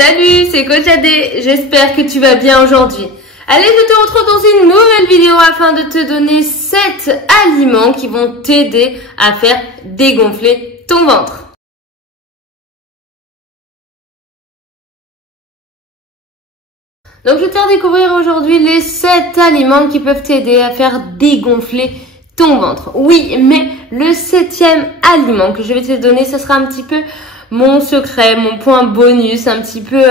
Salut, c'est Coach AD, j'espère que tu vas bien aujourd'hui. Allez, je te retrouve dans une nouvelle vidéo afin de te donner 7 aliments qui vont t'aider à faire dégonfler ton ventre. Donc je vais te faire découvrir aujourd'hui les 7 aliments qui peuvent t'aider à faire dégonfler ton ventre. Oui, mais le 7e aliment que je vais te donner, ce sera un petit peu mon secret, mon point bonus, un petit peu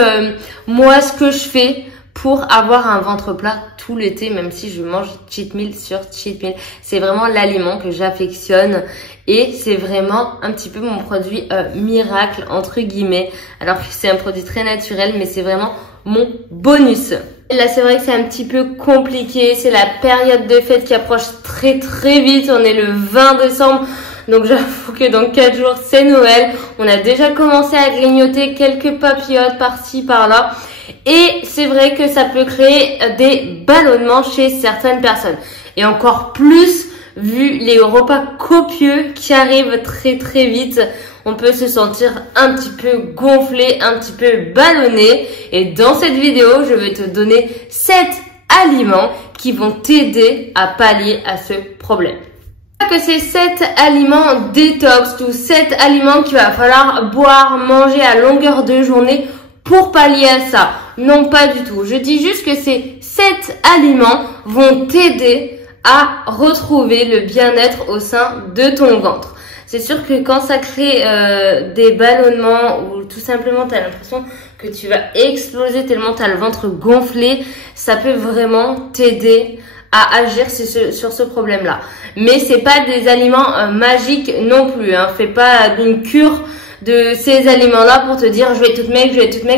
moi ce que je fais pour avoir un ventre plat tout l'été, même si je mange cheat meal sur cheat meal. C'est vraiment l'aliment que j'affectionne et c'est vraiment un petit peu mon produit miracle entre guillemets. Alors que c'est un produit très naturel, mais c'est vraiment mon bonus. Là, c'est vrai que c'est un petit peu compliqué. C'est la période de fête qui approche très vite. On est le 20 décembre. Donc j'avoue que dans 4 jours, c'est Noël. On a déjà commencé à grignoter quelques papillotes par-ci, par-là. Et c'est vrai que ça peut créer des ballonnements chez certaines personnes. Et encore plus, vu les repas copieux qui arrivent très vite, on peut se sentir un petit peu gonflé, un petit peu ballonné. Et dans cette vidéo, je vais te donner 7 aliments qui vont t'aider à pallier à ce problème. Que c'est 7 aliments détox ou 7 aliments qu'il va falloir boire, manger à longueur de journée pour pallier à ça. Non, pas du tout. Je dis juste que ces 7 aliments vont t'aider à retrouver le bien-être au sein de ton ventre. C'est sûr que quand ça crée des ballonnements ou tout simplement tu as l'impression que tu vas exploser tellement tu as le ventre gonflé, ça peut vraiment t'aider à agir sur ce problème-là. Mais c'est pas des aliments magiques non plus. Hein. Fais pas une cure de ces aliments-là pour te dire je vais toute maigre,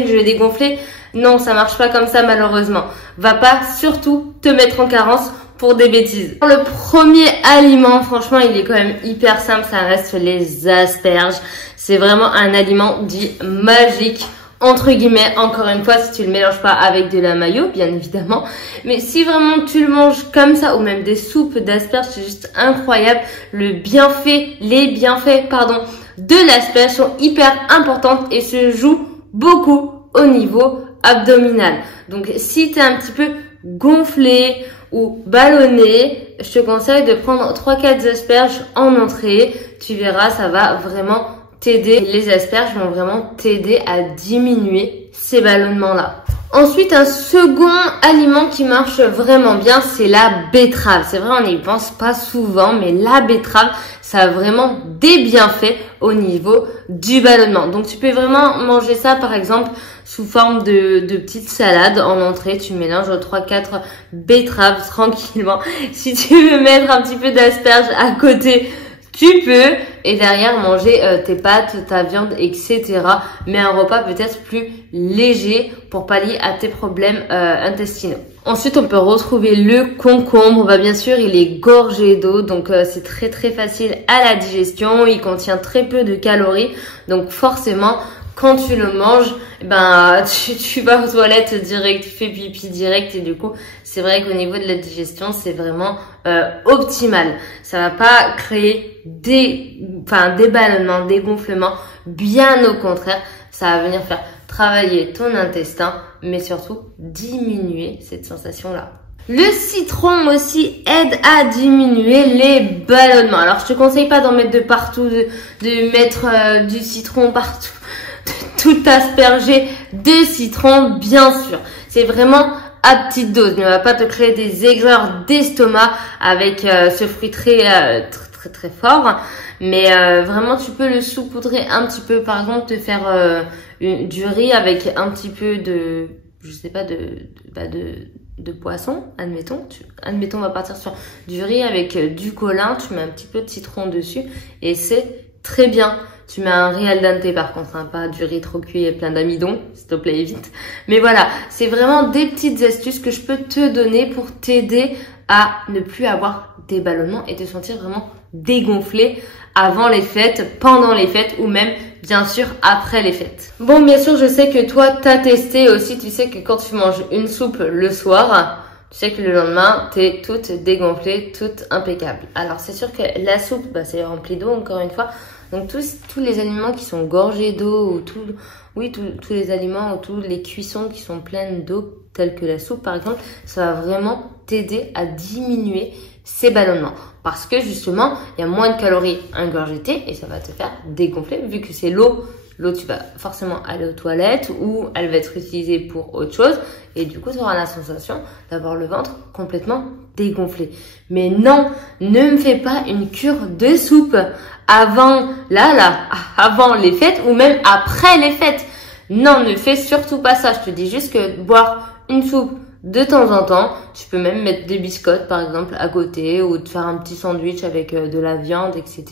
je vais dégonfler. Non, ça marche pas comme ça malheureusement. Va pas surtout te mettre en carence pour des bêtises. Le premier aliment, franchement, il est quand même hyper simple. Ça reste les asperges. C'est vraiment un aliment dit magique. Entre guillemets, encore une fois, si tu le mélanges pas avec de la mayo, bien évidemment. Mais si vraiment tu le manges comme ça, ou même des soupes d'asperges, c'est juste incroyable. Les bienfaits, de l'asperge sont hyper importantes et se jouent beaucoup au niveau abdominal. Donc, si tu es un petit peu gonflé ou ballonné, je te conseille de prendre 3-4 asperges en entrée. Tu verras, ça va vraiment t'aider. Les asperges vont vraiment t'aider à diminuer ces ballonnements-là. Ensuite, un second aliment qui marche vraiment bien, c'est la betterave. C'est vrai, on n'y pense pas souvent, mais la betterave, ça a vraiment des bienfaits au niveau du ballonnement. Donc, tu peux vraiment manger ça, par exemple, sous forme de petites salades en entrée. Tu mélanges 3-4 betteraves tranquillement. Si tu veux mettre un petit peu d'asperges à côté, tu peux, et derrière manger tes pâtes, ta viande, etc. Mais un repas peut-être plus léger pour pallier à tes problèmes intestinaux. Ensuite, on peut retrouver le concombre. Bah, bien sûr, il est gorgé d'eau, donc c'est très facile à la digestion. Il contient très peu de calories, donc forcément, quand tu le manges, ben tu vas aux toilettes direct, tu fais pipi direct et du coup, c'est vrai qu'au niveau de la digestion, c'est vraiment optimal. Ça va pas créer des ballonnements, des gonflements, bien au contraire, ça va venir faire travailler ton intestin, mais surtout diminuer cette sensation-là. Le citron aussi aide à diminuer les ballonnements. Alors, je te conseille pas d'en mettre de partout, de mettre du citron partout, tout asperger de citron, bien sûr. C'est vraiment à petite dose. Ne va pas te créer des aigreurs d'estomac avec ce fruit très fort. Mais vraiment, tu peux le saupoudrer un petit peu. Par exemple, te faire du riz avec un petit peu de, je sais pas, de poisson, admettons. Admettons, on va partir sur du riz avec du colin. Tu mets un petit peu de citron dessus et c'est très bien. Tu mets un riz al dente par contre, hein, pas du riz trop cuit et plein d'amidon, s'il te plaît, évite. Mais voilà, c'est vraiment des petites astuces que je peux te donner pour t'aider à ne plus avoir des ballonnements et te sentir vraiment dégonflé avant les fêtes, pendant les fêtes ou même bien sûr après les fêtes. Bon, bien sûr, je sais que toi, t'as testé aussi, tu sais que quand tu manges une soupe le soir, tu sais que le lendemain, t'es toute dégonflée, toute impeccable. Alors, c'est sûr que la soupe, bah, c'est rempli d'eau, encore une fois. Donc, tous les aliments qui sont gorgés d'eau ou oui, tous les aliments ou toutes les cuissons qui sont pleines d'eau, telles que la soupe par exemple, ça va vraiment t'aider à diminuer ces ballonnements. Parce que justement, il y a moins de calories ingurgitées et ça va te faire dégonfler vu que c'est l'eau. L'eau, tu vas forcément aller aux toilettes ou elle va être utilisée pour autre chose. Et du coup, tu auras la sensation d'avoir le ventre complètement dégonflé. Mais non, ne me fais pas une cure de soupe avant les fêtes ou même après les fêtes. Non, ne fais surtout pas ça. Je te dis juste que boire une soupe de temps en temps, tu peux même mettre des biscottes par exemple à côté ou te faire un petit sandwich avec de la viande, etc.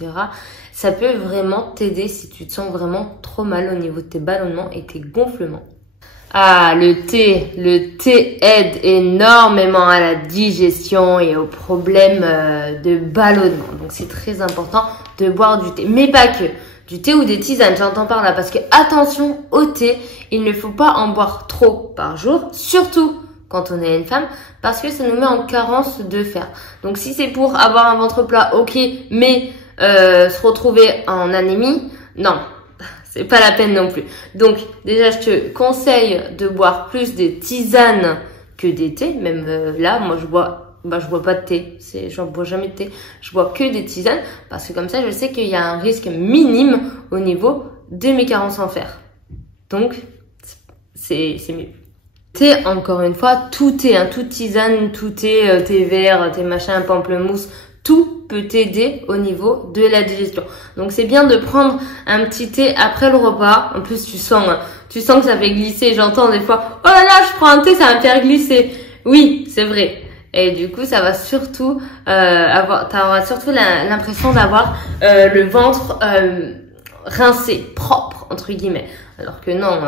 Ça peut vraiment t'aider si tu te sens vraiment trop mal au niveau de tes ballonnements et tes gonflements. Ah, le thé aide énormément à la digestion et aux problèmes de ballonnement. Donc c'est très important de boire du thé, mais pas que. Du thé ou des tisanes, j'entends par là, parce que attention au thé, il ne faut pas en boire trop par jour, surtout quand on est une femme, parce que ça nous met en carence de fer. Donc si c'est pour avoir un ventre plat, ok, mais se retrouver en anémie, non, c'est pas la peine non plus. Donc déjà, je te conseille de boire plus des tisanes que des thés. Même là, moi je bois pas de thé, j'en bois jamais de thé, je bois que des tisanes parce que comme ça je sais qu'il y a un risque minime au niveau de mes carences en fer. Donc c'est mieux. Thé, encore une fois, tout thé, toute tisane, tout thé, thé vert, thé machin, pamplemousse, tout peut t'aider au niveau de la digestion. Donc c'est bien de prendre un petit thé après le repas. En plus tu sens que ça fait glisser. J'entends des fois, oh là là, je prends un thé, ça va me faire glisser. Oui, c'est vrai. Et du coup, ça va surtout t'auras surtout l'impression d'avoir le ventre rincé, propre entre guillemets. Alors que non,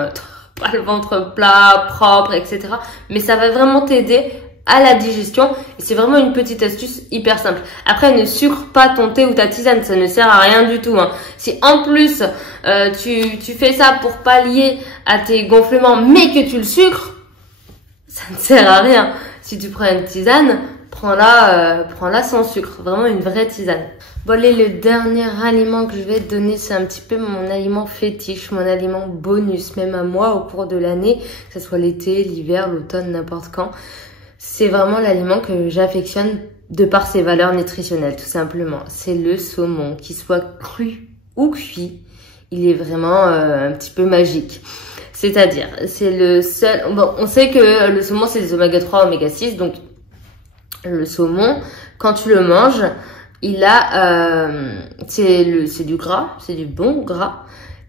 pas le ventre plat, propre, etc. Mais ça va vraiment t'aider à la digestion et c'est vraiment une petite astuce hyper simple. Après, ne sucre pas ton thé ou ta tisane, ça ne sert à rien du tout. Si en plus tu fais ça pour pallier à tes gonflements, mais que tu le sucres, ça ne sert à rien. Si tu prends une tisane, prends-la sans sucre. Vraiment une vraie tisane. Bon, allez, le dernier aliment que je vais te donner, c'est un petit peu mon aliment fétiche, mon aliment bonus, même à moi au cours de l'année, que ce soit l'été, l'hiver, l'automne, n'importe quand. C'est vraiment l'aliment que j'affectionne de par ses valeurs nutritionnelles, tout simplement. C'est le saumon, qu'il soit cru ou cuit. Il est vraiment un petit peu magique. C'est-à-dire, c'est le seul... Bon, on sait que le saumon, c'est des oméga 3, oméga 6. Donc, le saumon, quand tu le manges, il a... c'est du gras, c'est du bon gras,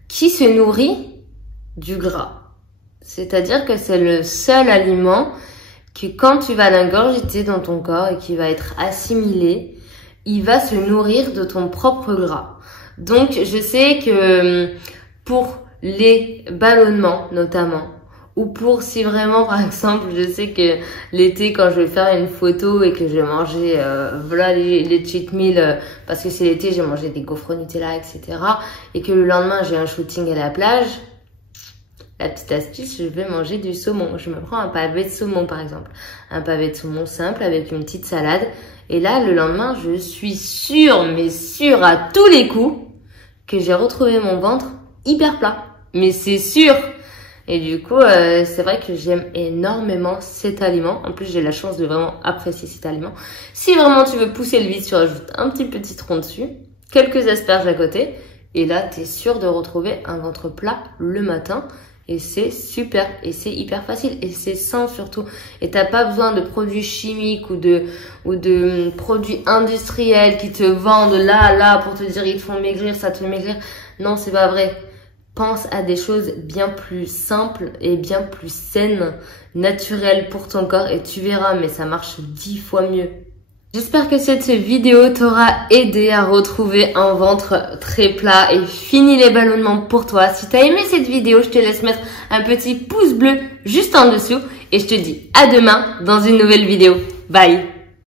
qui se nourrit du gras. C'est-à-dire que c'est le seul aliment que quand tu vas l'ingurgiter dans ton corps et qui va être assimilé, il va se nourrir de ton propre gras. Donc, je sais que pour les ballonnements notamment, ou pour si vraiment par exemple je sais que l'été quand je vais faire une photo et que je vais manger voilà les cheat meals parce que c'est l'été, j'ai mangé des gaufres Nutella, etc. et que le lendemain j'ai un shooting à la plage, la petite astuce, je vais manger du saumon. Je me prends un pavé de saumon par exemple, un pavé de saumon simple avec une petite salade et là le lendemain je suis sûre, mais sûre à tous les coups que j'ai retrouvé mon ventre hyper plat. Mais c'est sûr. Et du coup, c'est vrai que j'aime énormément cet aliment. En plus, j'ai la chance de vraiment apprécier cet aliment. Si vraiment tu veux pousser le vice, tu rajoutes un petit citron dessus, quelques asperges à côté. Et là, tu es sûr de retrouver un ventre plat le matin. Et c'est super. Et c'est hyper facile. Et c'est sain surtout. Et t'as pas besoin de produits chimiques ou de produits industriels qui te vendent là pour te dire ils te font maigrir, ça te fait maigrir. Non, c'est pas vrai. Pense à des choses bien plus simples et bien plus saines, naturelles pour ton corps et tu verras, mais ça marche 10 fois mieux. J'espère que cette vidéo t'aura aidé à retrouver un ventre très plat et fini les ballonnements pour toi. Si t'as aimé cette vidéo, je te laisse mettre un petit pouce bleu juste en dessous et je te dis à demain dans une nouvelle vidéo. Bye!